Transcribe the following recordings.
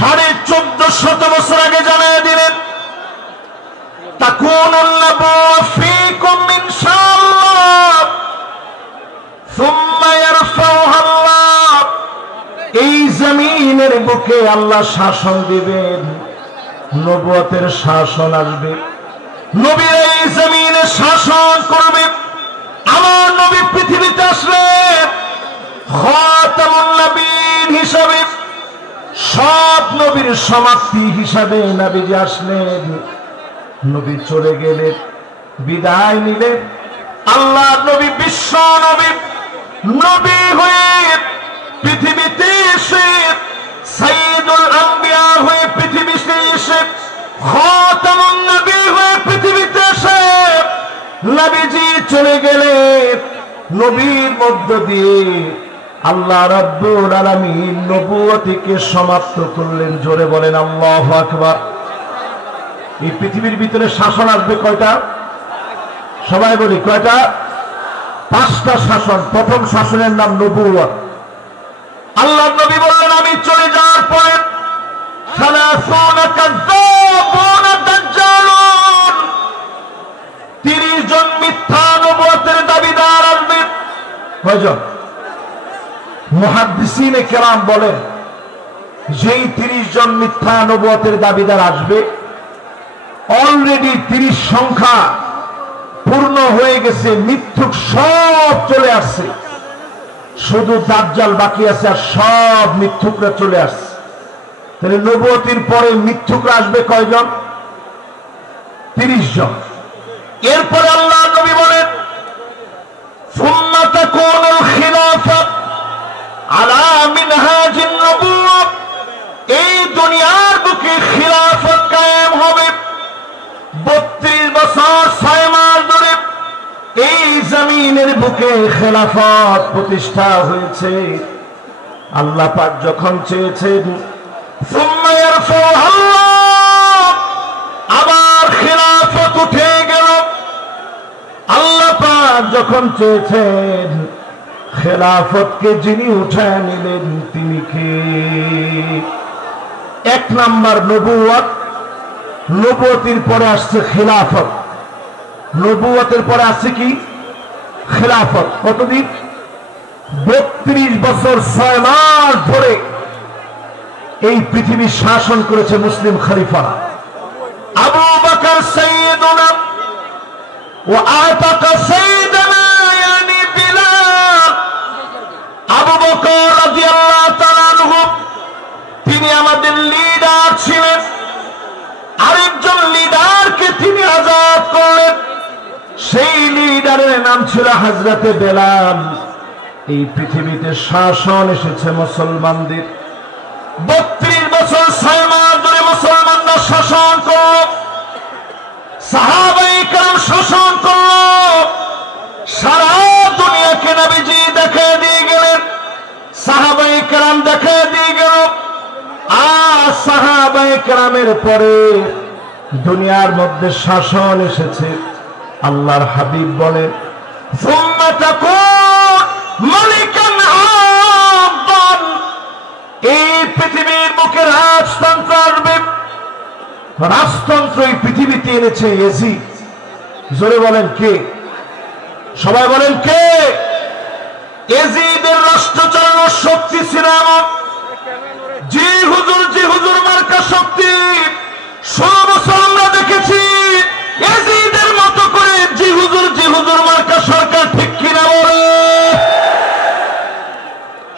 1450 বছর আগে জানিয়ে দিলেন তাকুনুন নবুওয়া ফীকুম ইনশাআল্লাহ সুম্মা ইয়ারফাউহা আল্লাহ। এই জমিনের বুকে আল্লাহ শাসন দিবেন, নবুয়তের শাসন আসবে, নবী এই জমিনে শাসন করবে। আমার নবী পৃথিবীতে আসলে খাতামুন নবীন হিসাবে, সব নবীর সমাপ্তি হিসাবে নবীজি আসলেন। নবী চলে গেলেন, বিদায় নিলেন। আল্লাহ নবী বিশ্ব নবী, নবী হয়ে পৃথিবীতে এসে সাইয়্যিদুল আম্বিয়া হয়ে পৃথিবীতে এসে খাতামুন নবী হয়ে পৃথিবীতে এসে নবীজি চলে গেলেন। নবীর মধ্য দিয়ে আল্লাহ রাব্বুল আলামিন নবুয়তকে সমাপ্ত করলেন। জোরে বলেন আল্লাহু আকবার। এই পৃথিবীর ভিতরে শাসন আসবে কয়টা? সবাই বলি কয়টা? 5টা শাসন। প্রথম শাসনের নাম নবুয়ত। আল্লাহ নবী বললেন আমি চলে যাওয়ার পরে 30 জন মিথ্যা নবুয়তের দাবিদার আসবে। কয়জন? মুহাদ্দিসিনে কেরাম বলেন যেই 30 জন মিথ্যা নবুয়তের দাবিদার আসবে, অলরেডি 30 সংখ্যা পূর্ণ হয়ে গেছে, মিথ্যুক সব চলে আসছে, শুধু দাজ্জাল বাকি আছে, আর সব মিথ্যুকরা চলে আসছে। তাহলে নবুয়তির পরে মিথ্যুকরা আসবে কয়জন? 30 জন। এরপরে আল্লাহ নবী বলেন সুম্মা তাকুনুল খিলাফা আলা মিনহাজিন নবুওয়া। এই দুনিয়ার বুকে খিলাফত কায়েম হবে। 32 বছর 6 মাস ধরে এই জমিনের বুকে খেলাফত প্রতিষ্ঠা হয়েছে। আল্লাহ পাক যখন চেয়েছেন সুম্মা ইয়ারফাউহা আল্লাহ, আবার খেলাফত উঠে গেল। আল্লাহ পাক যখন চেয়েছেন খেলাফতকে যিনি উঠায় নিলেন তিনি কে? 1 নাম্বার নবুয়ত। নবুয়তের পরে আসছে খেলাফত। নবুয়তের পরে আছে কি? খেলাফত। কতদিন? 32 বছর 6 মাস ধরে এই পৃথিবী শাসন করেছে মুসলিম খলিফারা। আবু বকর সাইয়্যিদুনা ওয়া আতাকা সাইয়্যিদানা ইয়ানি বিলাল। আবু বকর রাদিয়াল্লাহু তাআলা আনহু তিনি আমাদের লিডার ছিলেন। আরেকজন লিডারকে তিনি আজাদ করলেন, সেই লিডারের নাম ছিল হযরতে বেলাল। এই পৃথিবীতে শাসন এসেছে মুসলমানদের। 32 বছর 6 মাস ধরে মুসলমানরা শাসন করল, সাহাবায়ে কেরাম শাসন করল, সারা দুনিয়াকে নবীজি দেখিয়ে দিয়ে গেলেন, সাহাবায়ে কেরাম দেখিয়ে দিয়ে গেল। আর সাহাবায়ে কেরামের পরে দুনিয়ার মধ্যে শাসন এসেছে। আল্লাহর হাবিব বলেন সুম্মা তাকুন মালিকান আবদান। এই পৃথিবীর বুকে রাজতন্ত্র আসবে। রাজতন্ত্র এই পৃথিবীতে এনেছে ইয়াজিদ। জোরে বলেন কে? সবাই বলেন কে? ইয়াজিদের রাষ্ট্র চালানোর শক্তি ছিল এমন, জি হুজুর, জি হুজুর মার্কা শক্তি। 16 বছর আমরা দেখেছি ইয়াজিদের মতো করে জি হুজুর মার্কা সরকার, ঠিক কিনা বলে?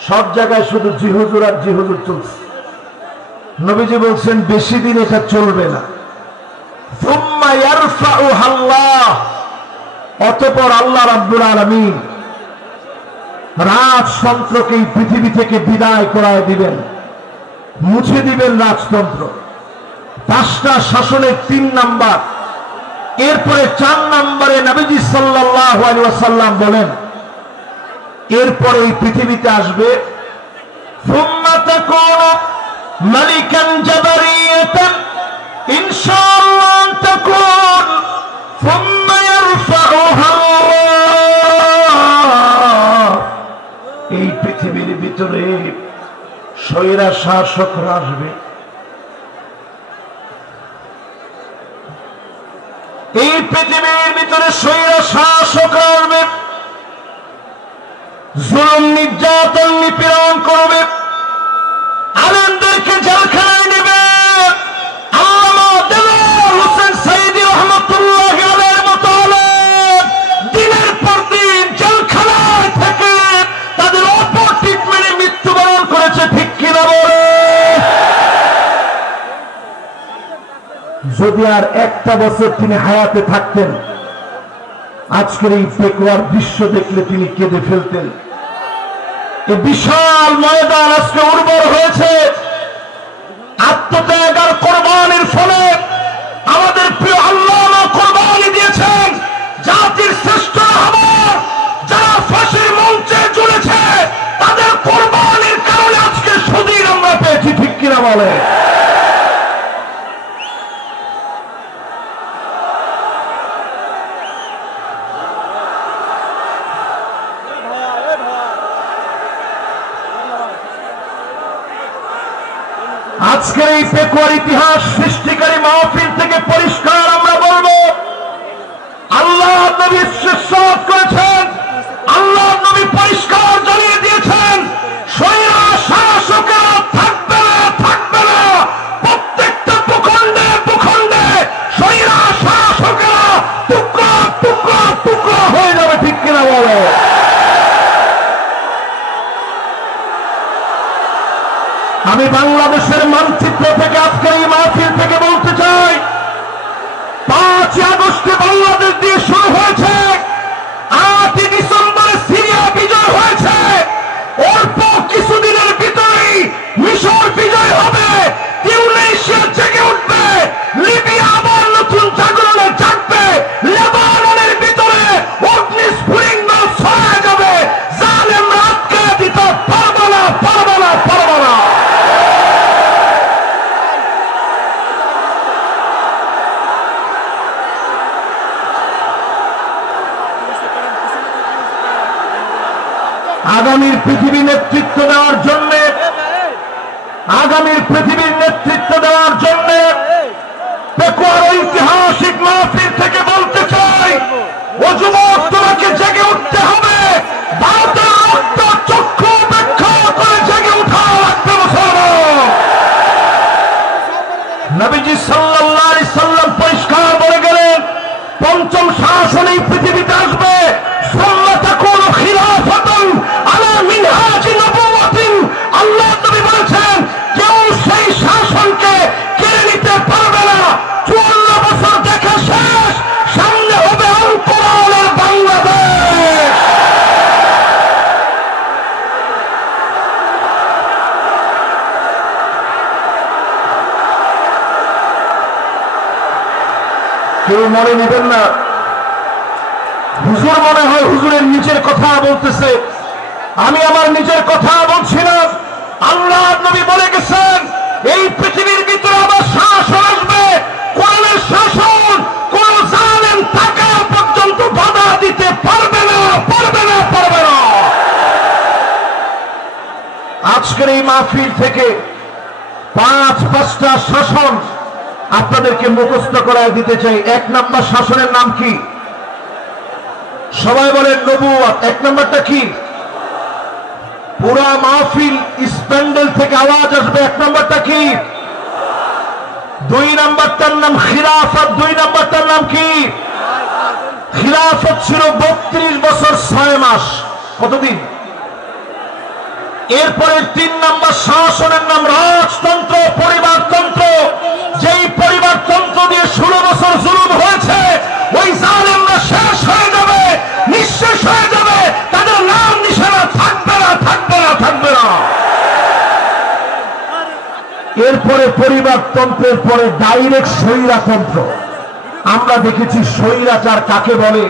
সব জায়গায় শুধু জি হুজুর আর জি হুজুর চলছে। নবীজি বলছেন বেশি দিন এটা চলবে না। সুম্মা ইয়ারফাউহা আল্লাহ, অতঃপর আল্লাহ রাব্বুল আলামিন রাজতন্ত্রকে এই পৃথিবী থেকে বিদায় করায় দিবেন, মুছে দিবেন রাজতন্ত্র। 5টা শাসনের 3 নাম্বার। এরপরে 4 নম্বরে নবীজি সাল্লাল্লাহু আলাইহি ওয়াসাল্লাম বলেন এরপরে এই পৃথিবীতে আসবে সুম্মা তাকুনু মালিকান জাবারিয়াতান ইনশাআল্লাহ তাকুন সুম্মা ইয়ারফাউহা আল্লাহ। এই পৃথিবীর ভিতরে স্বৈরা শাসকরা আসবে, এই পৃথিবীর ভিতরে স্বৈর শাসক আসবে, জুলুম নির্যাতন নিপীড়ন করবে, আলেমদেরকে জেলখানায় নেবে। আল্লামা দেলোয়ার হোসেন সাঈদী রহমাতুল্লাহি আলাইহির মতো আলেম দিনের পর দিন জেলখানায় থেকে তাদের অপর ট্রিটমেন্টে মৃত্যুবরণ করেছে, ঠিক কিনা বলে? যদি আর একটা বছর তিনি হায়াতে থাকতেন, আজকের এই পেকুয়ার দৃশ্য দেখলে তিনি কেঁদে ফেলতেন। এই বিশাল ময়দান আজকে উর্বর হয়েছে আত্মত্যাগ আর কোরবানির ফলে। আমাদের প্রিয় আল্লামা কোরবানি দিয়েছেন জাতির শ্রেষ্ঠ রাহবার, যারা ফাঁসির মঞ্চে ঝুলেছে তাদের কোরবানির কারণে আজকে সুদিন আমরা পেয়েছি, ঠিক কিনা বলে? আজকের এই পেকুয়ার ইতিহাস সৃষ্টিকারী মাহফিল থেকে পরিষ্কার আমরা বলবো, আল্লাহ নবী ইরশাদ করেছেন, আল্লাহ নবী পরিষ্কার জানিয়ে দিয়েছেন, স্বৈর শাসকেরা থাকবে না, থাকবে না। প্রত্যেকটা ভূখণ্ডে ভূখণ্ডে স্বৈর শাসকেরা টুকরা টুকরা টুকরা হয়ে যাবে, ঠিক কিনা বলে? আমি বাংলাদেশের মানচিত্র থেকে আজকের এই মাহফিল থেকে বলতে চাই, 5 আগস্টে বাংলাদেশ দিয়ে শুরু হয়েছে, 8 ডিসেম্বরে সিরিয়া বিজয় হয়েছে, অল্প কিছুদিনের ভিতরেই মিশর বিজয় হবে, টিউনিসিয়া জেগে উঠবে, লিবিয়া আবার নতুন জাগরণে জাগবে, লেবাননের ভিতরে অগ্নিস্ফুলিঙ্গ ছড়িয়ে যাবে, জালেমরা আটকে দিতে পারবে না, পারবে না, পারবে না। আগামীর পৃথিবীর নেতৃত্ব দেওয়ার জন্য, আগামীর পৃথিবীর নেতৃত্ব দেওয়ার জন্য পেকুয়ার ঐতিহাসিক মাহফিল থেকে বলতে চাই, ও যুবক, তোমাকে জেগে উঠতে হবে, ভারতের রক্ত চক্ষু উপেক্ষা করে জেগে উঠা লাগবে মুসলমান। নবীজি সাল্লাল্লাহু আলাইহি সাল্লাম পরিষ্কার বলে গেলেন, পঞ্চম শাসন এই পৃথিবীতে আসবে, আল্লাহ নবী বলেছেন, কেউ সেই শাসনকে কেড়ে নিতে পারবে না। 54 বছর দেখা শেষ, সামনে হবে অঙ্কুরানের বাংলাদেশ। কেউ মনে নেবেন না, হুজুর মনে হয় হুজুরের নিজের কথা বলতেছে, আমি আমার নিজের কথা বলছি না। আল্লাহ নবী বলে গেছেন, এই পৃথিবীর ভিতরে আবার শাসন আসবে, কোরআনের শাসন, কোন জালেম থাকা পর্যন্ত বাধা দিতে পারবে না, পারবে না, পারবে না। আজকের এই মাহফিল থেকে 5-5টা শাসন আপনাদেরকে মুখস্থ করায় দিতে চাই। 1 নম্বর শাসনের নাম কি? সবাই বলেন নবুয়ত। 1 নম্বরটা কি? পুরা মাহফিল স্প্যান্ডেল থেকে আওয়াজ আসবে, 1 নম্বরটা কি? 2 নম্বরটার নাম খিলাফত। 2 নম্বরটার নাম কি? খিলাফত ছিল 32 বছর 6 মাস। কতদিন? এরপরে 3 নম্বর শাসনের নাম রাজতন্ত্র, পরিবারতন্ত্র। যেই পরিবারতন্ত্র দিয়ে 16 বছর জুলুম হয়েছে, ওই জালেমরা শেষ হয়ে যাবে, নিঃশেষ হয়ে যাবে, তাদের নাম নিশানা থাকবে না, থাকবে না, থাকবে না। এরপরে পরিবারতন্ত্রের পরে ডাইরেক্ট স্বৈরতন্ত্র। আমরা দেখেছি স্বৈরাচার কাকে বলে।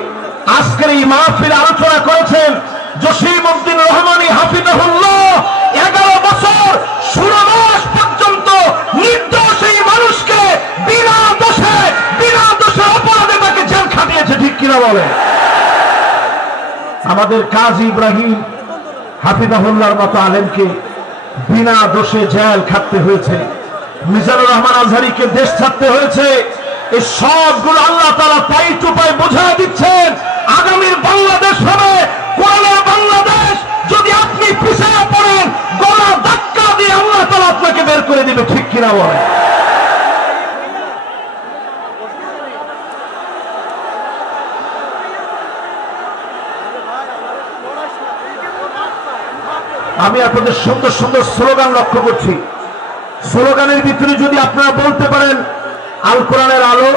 আজকের এই মাহফিলে আলোচনা করেছেন জসিমউদ্দিন রহমানী হাফিজাহুল্লাহ। 11 বছর 16 মাস পর্যন্ত নির্দোষ এই মানুষকে বিনা দোষে অপরাধে তাকে জেল খাটিয়েছে, ঠিক কিনা বলে? আমাদের কাজী ইব্রাহিম হাফিজাহুল্লাহর মতো আলেমকে বিনা দোষে জেল খাটতে হয়েছে। মিজানুর রহমান আজহারীকে দেশ ছাড়তে হয়েছে। এই সবগুলো আল্লাহ তাআলা পাই টু পাই বোঝায় দিচ্ছেন। আগামীর বাংলাদেশ হবে কোরআনের বাংলাদেশ। যদি আপনি পিছিয়ে পড়েন, গলা ধাক্কা দিয়ে আল্লাহ তাআলা আপনাকে বের করে দিবে, ঠিক কিনা বলেন? আমি আপনাদের সুন্দর সুন্দর স্লোগান লক্ষ্য করছি। স্লোগানের ভিতরে যদি আপনারা বলতে পারেন আল কোরআনের আলো,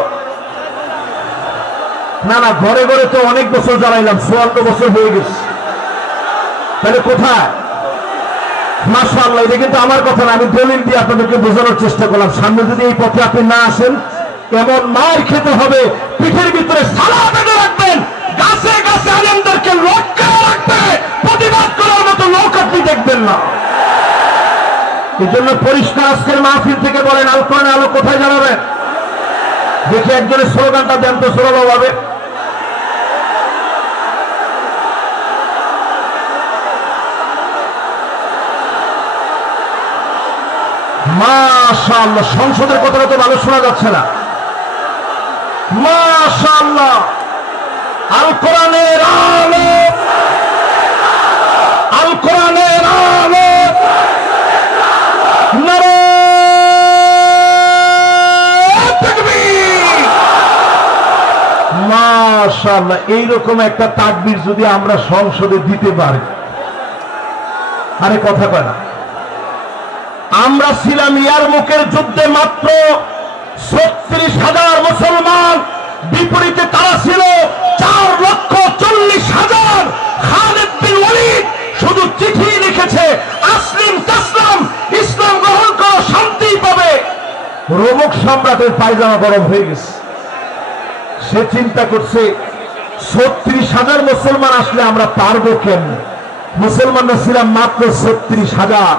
না না, ঘরে ঘরে তো অনেক বছর জ্বালাইলাম, 54 বছর হয়ে গেছে, তাহলে কোথায়? মাশাআল্লাহ, এটা কিন্তু আমার কথা না, আমি দলিল দিয়ে আপনাদেরকে বোঝানোর চেষ্টা করলাম। সামনে যদি এই পথে আপনি না আসেন, এমন মার খেতে হবে, পিঠের ভিতরে সালা বেঁধে রাখবেন, গাছে গাছে আলেমদেরকে লটকে রাখবে, প্রতিবাদ করার মতো লোক আপনি দেখবেন না। এই জন্য পরিষ্কার আজকের মাহফিল থেকে বলেন আল কোরআনের আলো কোথায় জ্বালাবেন? দেখি একজনের স্লোগানটা দেন তো সরলভাবে। মাশাআল্লাহ, সংসদের কথাটা তো ভালো শোনা যাচ্ছে না। মাশাআল্লাহ, আল কোরআনের আলো, আল কোরআনের আলো, নারে তাকবীর। মাশাআল্লাহ, এইরকম একটা তাকবীর যদি আমরা সংসদে দিতে পারি, আরে কথা কয় না। আমরা ছিলাম ইয়ারমুকের যুদ্ধে মাত্র 36,000 মুসলমান, বিপরীতে তারা ছিল 4,40,000। খালিদ বিন ওয়ালিদ শুধু চিঠি লিখেছে, আসলিম তাসলাম, ইসলাম গ্রহণ করো, শান্তি পাবে। রোমক সম্রাটের পায়জামা গরম হয়ে গেছে। সে চিন্তা করছে 36,000 মুসলমান আসলে আমরা পারবো কেমনে? মুসলমানরা ছিলাম মাত্র 36,000,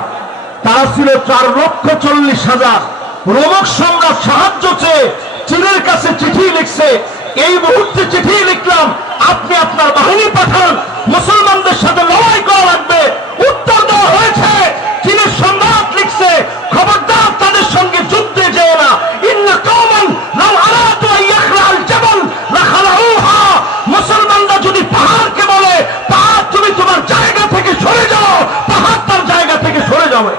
তারা ছিল 4,40,000। রোমক সম্রাট সাহায্য চেয়ে চীনের কাছে চিঠি লিখছে, এই মুহূর্তে চিঠি লিখলাম, আপনি আপনার বাহিনী পাঠান, মুসলমানদের সাথে লড়াই করা লাগবে। উত্তর দেওয়া হয়েছে, চীনের সম্রাট লিখছে, খবরদার তাদের সঙ্গে যুদ্ধে যেও না। ইন্না কওমান লাউ আরাদু আন ইয়াখলাল জাবাল লাখালাউহা। মুসলমানরা যদি পাহাড়কে বলে, পাহাড় তুমি তোমার জায়গা থেকে সরে যাও, পাহাড় তার জায়গা থেকে সরে যাবে।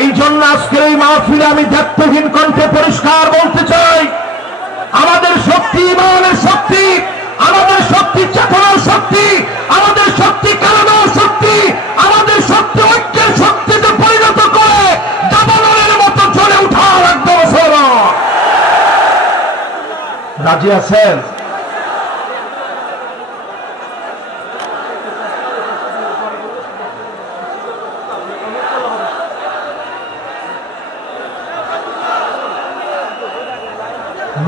এই জন্য আজকের এই মাহফিলে আমি দায়িত্বহীন কণ্ঠে পরিষ্কার বলতে চাই, আমাদের শক্তি ইমানের শক্তি, আমাদের শক্তি চেতনার শক্তি, আমাদের শক্তি কালামের শক্তি, আমাদের শক্তি ঐক্যের শক্তিতে পরিণত করে দাবানলের মতো জ্বলে উঠা লাগবে। রাজি আছেন?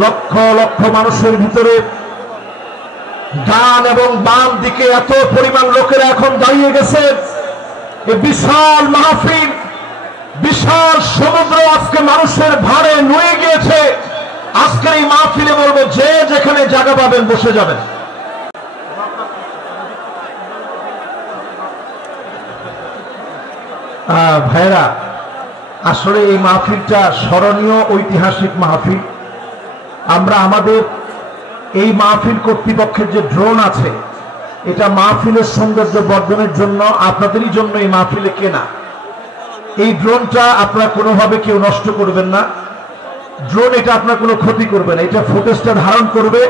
লক্ষ লক্ষ মানুষের ভিতরে ডান এবং বাম দিকে এত পরিমাণ লোকেরা এখন দাঁড়িয়ে গেছে। এই বিশাল মাহফিল, বিশাল সমুদ্র আজকে মানুষের ভারে নুয়ে গিয়েছে। আজকের এই মাহফিলে বলবো, যে যেখানে জায়গা পাবেন বসে যাবেন। ভাইরা, আসলে এই মাহফিলটা স্মরণীয় ঐতিহাসিক মাহফিল। আমরা আমাদের এই মাহফিল কর্তৃপক্ষের যে ড্রোন আছে, এটা মাহফিলের সৌন্দর্য বর্ধনের জন্য, আপনাদেরই জন্য এই মাহফিলে কেনা। এই ড্রোনটা আপনারা কোনোভাবে কেউ নষ্ট করবেন না। ড্রোন এটা আপনার কোনো ক্ষতি করবে না, এটা ফুটেজটা ধারণ করবে,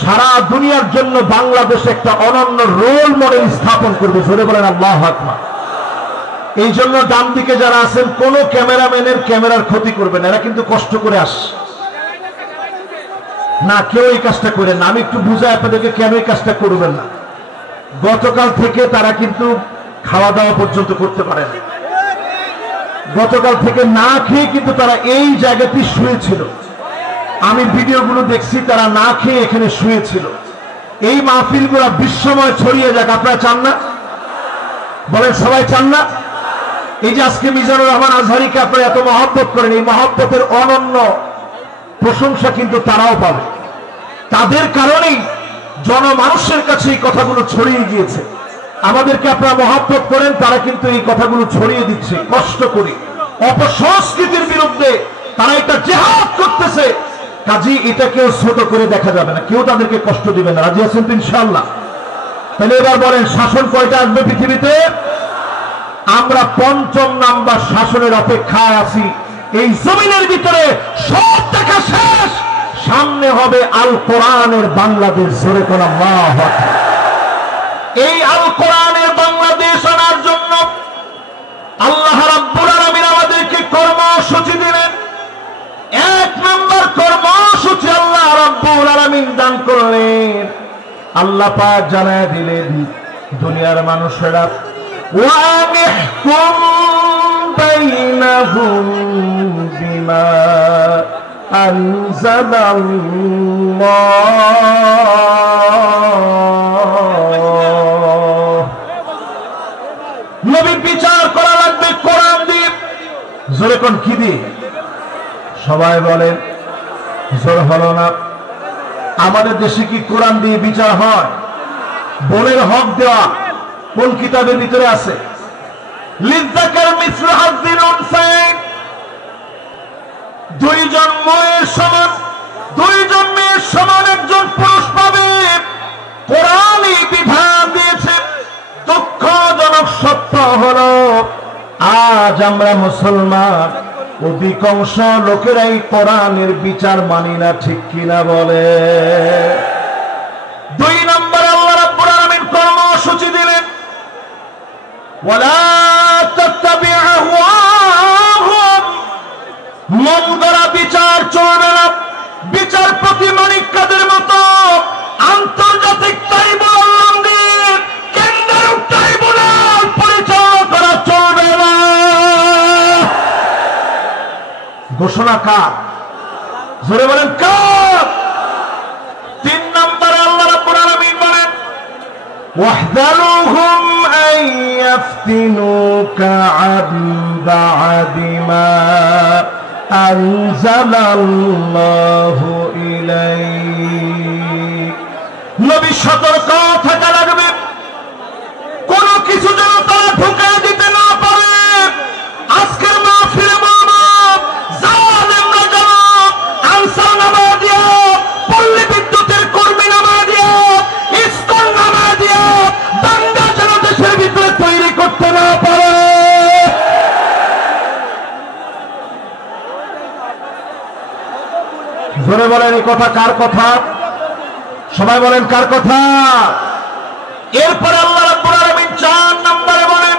সারা দুনিয়ার জন্য বাংলাদেশ একটা অনন্য রোল মডেল স্থাপন করবে। জোরে বলেন আল্লাহু আকবার। এই জন্য ডান দিকে যারা আছেন, কোন ক্যামেরাম্যানের ক্যামেরার ক্ষতি করবেন, এরা কিন্তু কষ্ট করে আসে না, কেউ এই কাজটা করেন না। আমি একটু বুঝাই আপনাদেরকে, কেন এই কাজটা করবেন না। গতকাল থেকে তারা কিন্তু খাওয়া দাওয়া পর্যন্ত করতে পারে না। গতকাল থেকে না খেয়ে কিন্তু তারা এই জায়গাটি শুয়েছিল। আমি ভিডিওগুলো দেখছি, তারা না খেয়ে এখানে শুয়েছিল। এই মাহফিলগুলো বিশ্বময় ছড়িয়ে যাক, আপনারা চান না? বলেন, সবাই চান না? এই যে আজকে মিজানুর রহমান আজহারীকে আপনারা এত মহব্বত করেন, এই মহব্বতের অনন্য প্রশংসা কিন্তু তারাও পাবে। তাদের কারণেই জনমানুষের কাছে এই কথাগুলো ছড়িয়ে গিয়েছে। আমাদেরকে আপনারা মহব্বত করেন, তারা কিন্তু এই কথাগুলো ছড়িয়ে দিচ্ছে কষ্ট করে। অপসংস্কৃতির বিরুদ্ধে তারা এটা জিহাদ করতেছে। কাজী এটা কেউ ছোট করে দেখা যাবে না, কেউ তাদেরকে কষ্ট দিবে না। রাজি আছেন তো ইনশাআল্লাহ? তাহলে এবার বলেন, শাসন কয়টা আসবে পৃথিবীতে? আমরা ৫ম নাম্বার শাসনের অপেক্ষায় আছি। এই জমিনের ভিতরে সব দেখা শেষ, সামনে হবে আল কোরআনের বাংলাদেশ। জোরে কোন আল্লাহু আকবার। এই আল কোরআনের বাংলাদেশ আনার জন্য আল্লাহ রাব্বুল আলামিন আমাদেরকে কর্মসূচি দিলেন। ১ নম্বর কর্মসূচি আল্লাহ রাব্বুল আলামিন দান করলেন। আল্লাহ পাক জানায় দিলেন, দুনিয়ার মানুষেরা ওয়ানিহকুম বাইনাহুম বিমা আনজালাল্লাহ। নবী বিচার করা লাগবে কোরআন দিয়ে। জোরে কোন কি দিয়ে? সবাই বলেন, জোর হলো না। আমাদের দেশে কি কোরআন দিয়ে বিচার হয়? বোনের হক দেওয়া কোন কিতাবের ভিতরে আছে? লিযাকার মিসলু হাযযিল উনসায়াইন। দুইজন মেয়ের সমান, দুইজন মেয়ের সমান একজন পুরুষ পাবে। কোরআনই বিধান দিয়েছে। দুঃখজনক সত্য হলো, আজ আমরা মুসলমান অধিকাংশ লোকেরাই কোরআনের বিচার মানি না। ঠিক কিনা বলে? ২ নম্বর আল্লাহ রাব্বুল আলামিন কর্মসূচি দিলেন, ওয়ালা তাত্তাবি আহওয়াহুম। মন গড়া বিচার চলবে না। বিচার প্রতিমানিকদের মতো আন্তর্জাতিক ট্রাইব্যুনাল দিয়ে কেন্দ্রীয় ট্রাইব্যুনাল পরিচালনা করা চলবে না। ঘোষণা কার? জোরে বলেন কার? ৩ নম্বরে আল্লাহ রাব্বুল আলামিন বলেন, ওয়াহযারুহুম আন ইয়াফতিনুকা আন বা'দি মা আনজালাল্লাহু ইলাইক। নবী সতর্ক থাকা লাগবে, কোন কিছু যেন তারা ঢুকায় দিতে না পারে। আজকের মাহফিলে বলবো, জালেমরা যেন আনসার নামা দিয়া, পল্লী বিদ্যুতের কর্মী নামা দিয়া, ইসকন নামা দিয়া দাঙ্গা যেন দেশের ভিতরে তৈরি করতে না পারে। জোরে বলেন, এই কথা কার কথা? সবাই বলেন কার কথা? এরপরে আল্লাহ রাব্বুল আলামিন ৪ নম্বরে বলেন,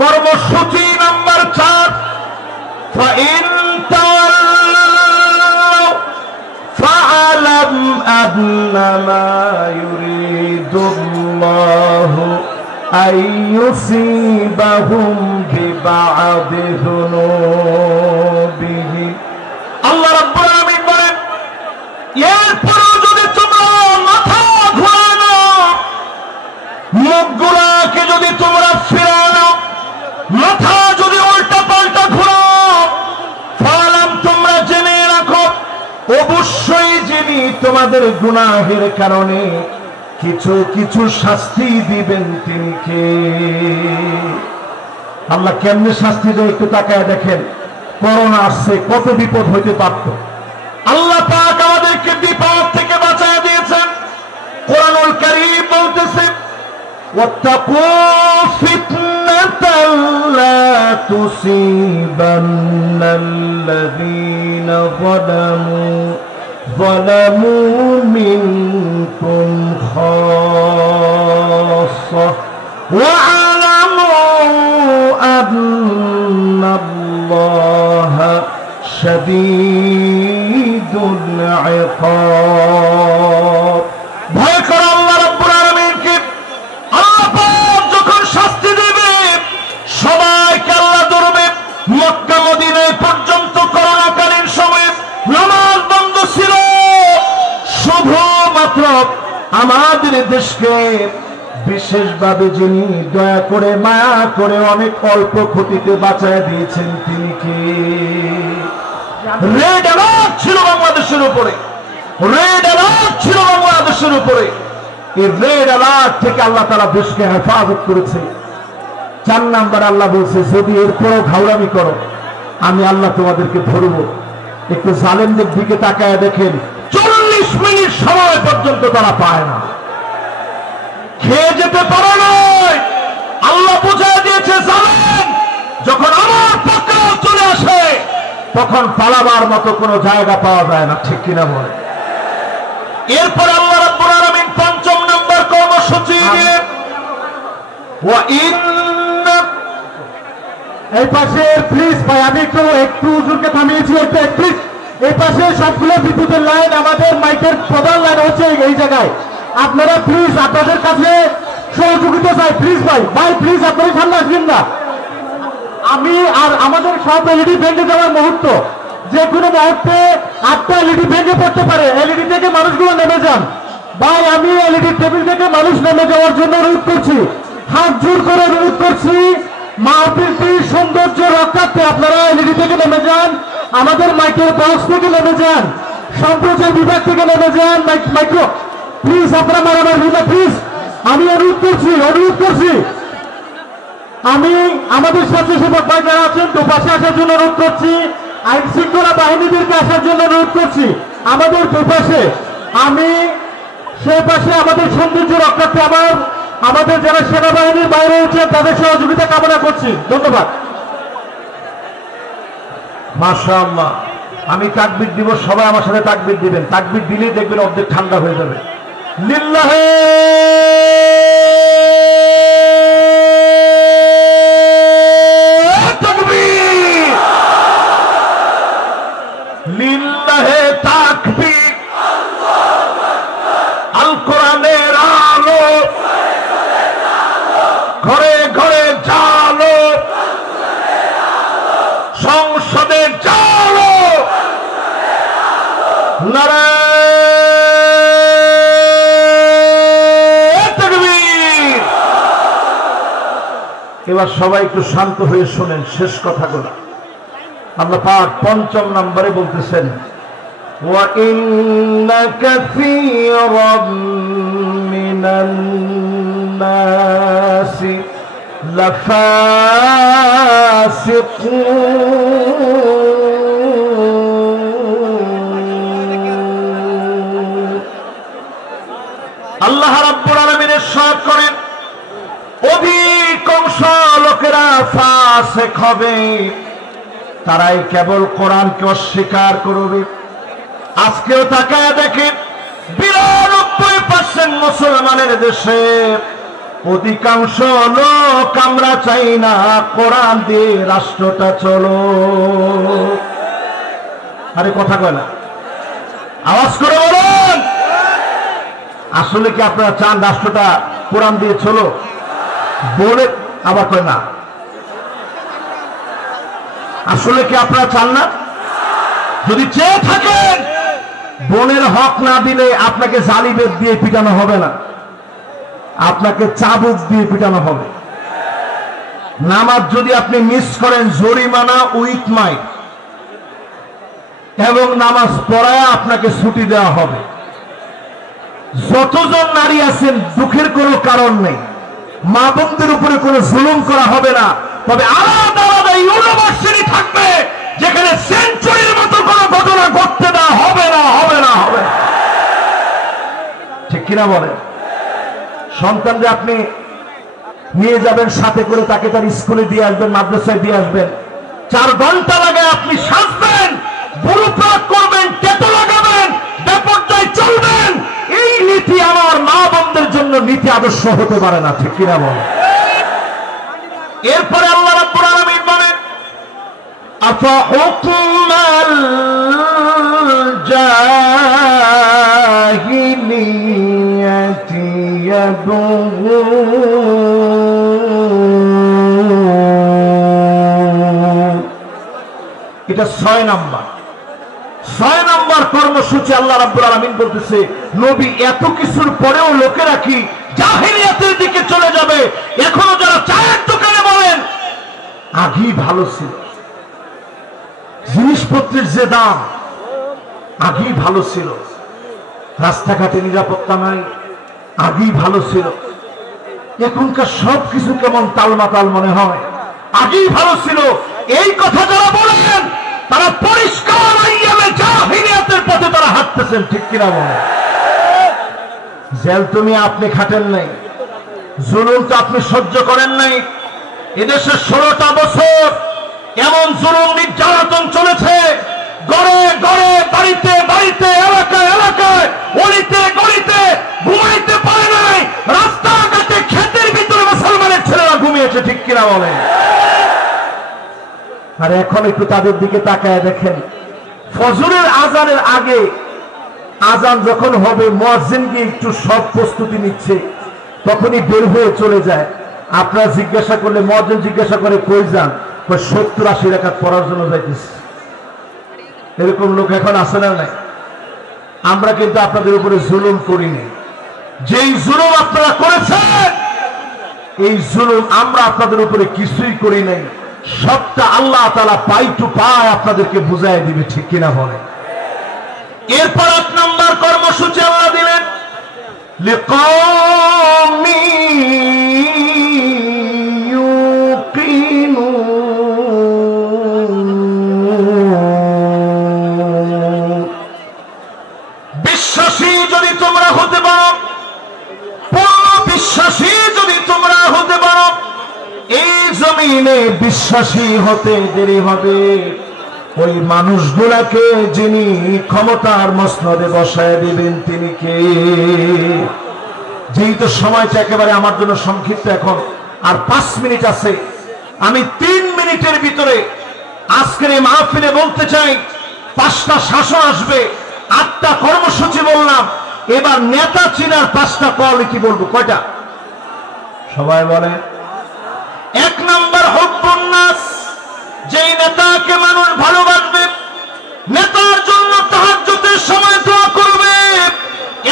কর্মসূচি নাম্বার ৪, ফাইন তাওয়াল্লাউ ফাআলাম আন্নামা ইউরিদুল্লাহু আইয়ুসিবাহুম বিবা'দি যুনুবিহি। আল্লাহ রাব্বুল আলামিন বলেন, এরপরও যদি তোমরা মাথা ঘুরায় নাও, মুখগুলাকে যদি তোমরা ফিরায় নাও, মাথা যদি উল্টা পাল্টা ঘুরাও, ফালাম তোমরা জেনে রাখো, অবশ্যই যিনি তোমাদের গুনাহের কারণে কিছু কিছু শাস্তি দিবেন তিনি কে? আল্লাহ কেমনে শাস্তি দেয় একটু তাকায় দেখেন। করোনা আসছে, কত বিপদ হইতে পারত। আল্লাহ পাক আমাদেরকে বিপদ থেকে বাঁচায় দিয়েছেন। কোরআনুল কারীম বলতেছে, ওয়াত্তাকু ফিতনাতাল লা তুসিবান্নাল্লাযীনা যালামু মিনকুম খাসসা ওয়া'লামু আন্নাল্লাহা শাদীদুল ইকাব। ভয় করো আল্লাহ রাব্বুল আলামিনকে। আল্লাহ পাক যখন শাস্তি দেবে সবাইকে আল্লাহ ধরবে। মক্কা মদিনায় পর্যন্ত করোনাকালীন সময়ে নামাজ বন্ধ ছিল, শুধুমাত্র আমাদের দেশকে বিশেষভাবে যিনি দয়া করে মায়া করে অনেক অল্প ক্ষতিতে বাঁচায় দিয়েছেন তিনি কি? রেড অ্যালার্ট ছিল বাংলাদেশের উপরে, রেড অ্যালার্ট ছিল বাংলাদেশের উপরে। এই রেড অ্যালার্ট থেকে আল্লাহ তাআলা দেশকে হেফাজত করেছে। 4 নাম্বার আল্লাহ বলছে যদি এরপরও ঘাউড়ামি করো আমি আল্লাহ তোমাদেরকে ধরবো। একটু জালেমদের দিকে তাকায় দেখেন 40 মিনিট সময় পর্যন্ত তারা পায় না, খেয়ে যেতে পারে না। আল্লাহ বুঝায় দিয়েছে জালেম যখন আমার পক্ষেও চলে আসে তখন পালাবার মতো কোনো জায়গা পাওয়া যায় না, ঠিক কিনা বলে। এরপর আল্লাহ রাব্বুল আলামিন 5 নম্বর কর্মসূচি এই পাশে প্লিজ ভাই আমি একটু হুজুরকে থামিয়েছি, প্লিজ এই পাশে সবগুলো বিদ্যুতের লাইন, আমাদের মাইকের প্রধান লাইন হচ্ছে এই জায়গায়। আপনারা প্লিজ আপনাদের কাছে সহযোগিতা চাই, প্লিজ ভাই প্লিজ আপনারা সামনে আসবেন না। আমি আর আমাদের সব এলইডি ভেঙে যাওয়ার মুহূর্ত, যে কোনো মুহূর্তে 8টা এলইডি ভেঙে পড়তে পারে, এলইডি থেকে মানুষগুলো নেমে যান ভাই। আমি এলইডি টেবিল থেকে মানুষ নেমে যাওয়ার জন্য অনুরোধ করছি, হাত জোর করে অনুরোধ করছি। মাহফিলটির সৌন্দর্য রক্ষার্থে আপনারা এলইডি থেকে নেমে যান, আমাদের মাইকের বক্স থেকে নেমে যান, সম্প্রচার বিভাগ থেকে নেমে যান, মাইক্রো প্লিজ আপনারা মারামারি না প্লিজ। আমি অনুরোধ করছি আমি আমাদের স্বেচ্ছাসেবক ভাই যারা আছেন তো পাশে আসার জন্য অনুরোধ করছি, আইন শৃঙ্খলা বাহিনীদেরকে আসার জন্য অনুরোধ করছি আমাদের দুপাশে। আমি সেই পাশে আমাদের সৌন্দর্য রক্ষার্থে আমাদের যারা সেনাবাহিনীর বাইরে রয়েছে তাদের সহযোগিতা কামনা করছি, ধন্যবাদ। মাশাআল্লাহ, আমি তাকবীর দিব, সবাই আমার সাথে তাকবীর দিবেন। তাকবীর দিলেই দেখবেন অর্ধেক ঠান্ডা হয়ে যাবে। লিল্লাহে তাকবীর, লিল্লাহে তাকবীর। আল কোরআনের আলো ঘরে ঘরে জালো, সংসদে জালো, নারায়ে তাকবীর। এবার সবাই একটু শান্ত হয়ে শোনেন শেষ কথাগুলো। আল্লাহ পাক 5 নম্বরে বলতেছেন ওয়া ইন্না কাসীরাম মিনান নাসি লাফাসিকুন। আল্লাহ রাব্বুল আলামিন ইরশাদ করেন অধিকাংশ লোকেরা ফাসিক হবে, তারাই কেবল কোরআনকে অস্বীকার করবে। আজকেও তাকায় দেখেন 92% মুসলমানের দেশে অধিকাংশ লোক আমরা চাই না কোরআন দিয়ে রাষ্ট্রটা চলো। আরে কথা কয় না, আওয়াজ করে বলুন। আসলে কি আপনারা চান রাষ্ট্রটা কোরআন দিয়ে চলো? বলে আবার কয় না। আসলে কি আপনারা চান না? যদি চেয়ে থাকেন বোনের হক না দিলে আপনাকে জালিবেদ দিয়ে পিটানো হবে না, আপনাকে চাবুক দিয়ে পিটানো হবে। নামাজ যদি আপনি মিস করেন জরিমানা উইথ মাইক, এবং নামাজ পড়ায় আপনাকে ছুটি দেওয়া হবে। যতজন নারী আছেন দুঃখের কোনো কারণ নেই, মা বোনদের উপরে কোনো জুলুম করা হবে না। তবে আলাদা আলাদা ইউনিভার্সিটি থাকবে যেখানে সেঞ্চুরির মতো কোনো ঘটনা ঘটতে দেওয়া হবে না, হবে না, হবে না। ঠিক কিনা বলেন? সন্তানকে আপনি নিয়ে যাবেন সাথে করে, তাকে তার স্কুলে দিয়ে আসবেন, মাদ্রাসায় দিয়ে আসবেন। 4 ঘন্টা লাগে আপনি সাজবেন, বুড়ো প্রাক করবেন, টেটো লাগাবেন, বেপরদায় চলবেন। এই নীতি আমার মা বোনদের জন্য নীতি আদর্শ হতে পারে না, ঠিক কিনা বলেন? এরপরে আল্লাহ রাব্বুল আলামিন বলেন আফা হুকমাল জাহিলিয়াতি ইয়াবগুন। এটা 6 নাম্বার কর্মসূচি। আল্লাহ রাব্বুল আলামিন বলতেছে নবী এত কিছুর পরেও লোকেরা কি জাহিলিয়াতের দিকে চলে যাবে? এখনো যারা চায়ের দোকানে বলেন আগেই ভালো ছিল, জিনিসপত্রের যে দাম আগেই ভালো ছিল, রাস্তাঘাটে নিরাপত্তা নাই আগেই ভালো ছিল, এখনকার সবকিছু কেমন তালমাতাল মনে হয়, আগেই ভালো ছিল। এই কথা যারা বলেন তারা পরিষ্কার আইয়ামে জাহিলিয়াতের পথে তারা হাঁটতেছেন, ঠিক কিনা বলেন? জেল তুমি আপনি খাটেন নাই, জুলুম তো আপনি সহ্য করেন নাই। এদেশে 16টা বছর এমন জুলুম নির্যাতন চলেছে, গড়ে গড়ে, বাড়িতে বাড়িতে, এলাকায় এলাকায়, অলিতে গলিতে ঘুমাইতে পারে নাই, রাস্তাঘাটে ক্ষেতের ভিতরে মুসলমানের ছেলেরা ঘুমিয়েছে, ঠিক কিনা বলেন? আর এখন একটু তাদের দিকে তাকায় দেখেন, ফজরের আজানের আগে আজান যখন হবে, মুয়াজ্জিন কি একটু সব প্রস্তুতি নিচ্ছে, তখনই বের হয়ে চলে যায়। আপনারা জিজ্ঞাসা করলে, মুয়াজ্জিন জিজ্ঞাসা করে কই যান, 70-80 রাকাত পড়ার জন্য যাইতেছে। এরকম লোক এখন আছে না নাই? আমরা কিন্তু আপনাদের উপরে জুলুম করিনি। যেই জুলুম আপনারা করেছেন, এই জুলুম আমরা আপনাদের উপরে কিছুই করি নাই। সবটা আল্লাহ তাআলা পাই টু পাই আপনাদেরকে বুঝাই দিবে, ঠিক কিনা বলে? এরপর 8 নম্বর কর্মসূচি আল্লাহ দিলেন, লিকাওমি ইউকিনুন। বিশ্বাসী যদি তোমরা হতে পারো, পূর্ণ বিশ্বাসী যদি তোমরা হতে পারো, এই জমিনে বিশ্বাসী হতে দেরি হবে ওই মানুষগুলাকে যিনি ক্ষমতার মসনদে বসায় দিবেন তিনি কে? যেহেতু সময়টা একেবারে আমার জন্য সংক্ষিপ্ত, এখন আর 5 মিনিট আছে, আমি 3 মিনিটের ভিতরে আজকের এই মাহফিলে বলতে চাই, 5টা শাসন আসবে, 8টা কর্মসূচি বললাম। এবার নেতা চিনার 5টা কোয়ালিটি বলবো। কয়টা? সবাই বলে। 1 নম্বর হুব্বুন নাস, যেই নেতাকে মানুষ ভালোবাসবে, নেতার জন্য তাহাজ্জুদের সময় দোয়া করবে,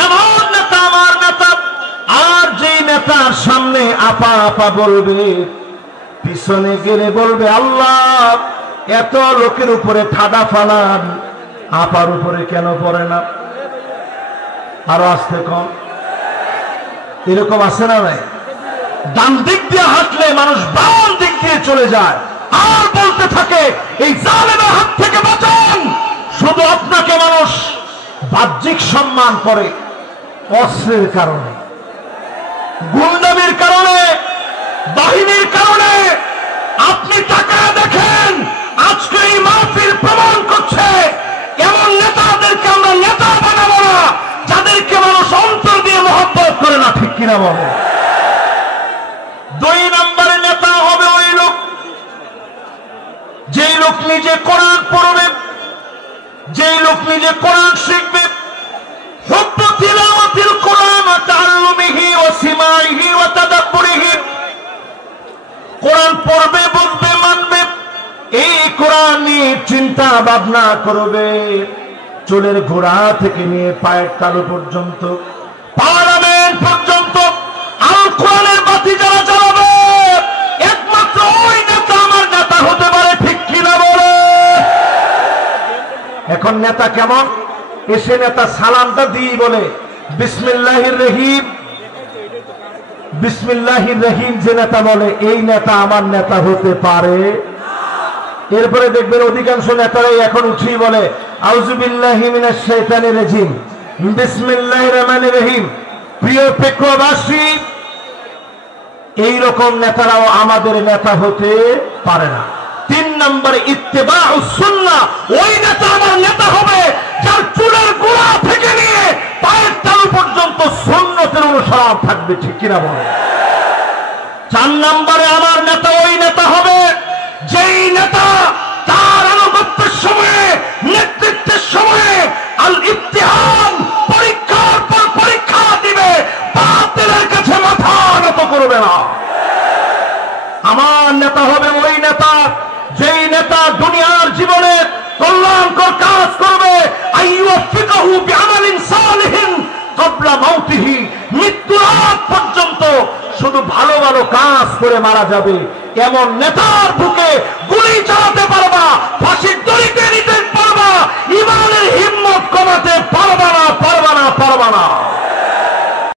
এমন নেতা আমার নেতা। আর যেই নেতার সামনে আপা আপা বলবে, পিছনে গেলে বলবে আল্লাহ এত লোকের উপরে ঠাডা ফালান, আপার উপরে কেন পড়ে না? আরো আসতে কম। এরকম আছে না নাই? ডান দিক দিয়ে হাঁটলে মানুষ বাম দিক দিয়ে চলে যায়, আর বলতে থাকে এই জালেমের হাত থেকে বাঁচান। শুধু আপনাকে মানুষ বাহ্যিক সম্মান করে অস্ত্রের কারণে, গুন্ডামির কারণে, বাহিনীর কারণে। আপনি তাকায় দেখেন, আজকে এই মাহফিল প্রমাণ করছে এমন নেতাদেরকে আমরা নেতা বানাবো না যাদেরকে মানুষ অন্তর দিয়ে মহব্বত করে না, ঠিক কিনা বলে? 2 নম্বরে নেতা হবে ওই লোক, যেই লোক নিজে কোরআন পড়বে, যেই লোক নিজে কোরআন শিখবে, হুব্বু তিলাওয়াতিল কোরআন ওয়া তাআল্লুমিহি ওয়া সিমাইহি ওয়া তাদাব্বুরিহি। কোরআন পড়বে, বুঝবে, মানবে, এই কোরআন নিয়ে চিন্তা ভাবনা করবে, চুলের গোড়া থেকে নিয়ে পায়ের তালু পর্যন্ত, পার্লামেন্ট পর্যন্ত আল কোরআনের বাতি যারা জ্বালাবে, একমাত্র ওই নেতা আমার নেতা হতে পারে, ঠিক কিনা বলে? এখন নেতা কেমন? এসে নেতা সালামটা দিয়ে বলে বিসমিল্লাহির রহিম, বিসমিল্লাহির রহিম। যে নেতা বলে, এই নেতা আমার নেতা হতে পারে। এরপরে দেখবেন অধিকাংশ নেতারাই এখন উঠেই বলে আউযুবিল্লাহি মিনাশ শাইতানির রাজিম, বিসমিল্লাহির রহমানির রহিম। প্রিয় প্রেক্ষবাসী, এইরকম নেতারাও আমাদের নেতা হতে পারে না। 3 নম্বরে ইত্তেবাউস সুন্নাহ, ওই নেতা আমার নেতা হবে যার চুলের গোড়া থেকে নিয়ে পায়ের তালু পর্যন্ত সুন্নতের অনুসরণ থাকবে, ঠিক কিনা বলে? 4 নম্বরে আমার নেতা ওই নেতা হবে যেই নেতা তার আনুগত্যের সময়ে, নেতৃত্বের সময়ে আল ইমতিহান, পরীক্ষার পর পরীক্ষা দিবে, বাতিলের কাছে মাথা নত করবে না। আমার নেতা হবে ওই নেতা যেই নেতা দুনিয়ার জীবনে কল্যাণকর কাজ করবে, আইয়ুফিকাহু বিআমালিন সালিহিন ক্বাবলা মাউতিহি, মৃত্যুর আগ পর্যন্ত শুধু ভালো ভালো কাজ করে মারা যাবে। এমন নেতার বুকে গুলি চালাতে পারবা, ফাঁসির দড়িতে নিতে পারবা, ইমানের হিম্মত কমাতে পারবা না, পারবা না, পারবা না।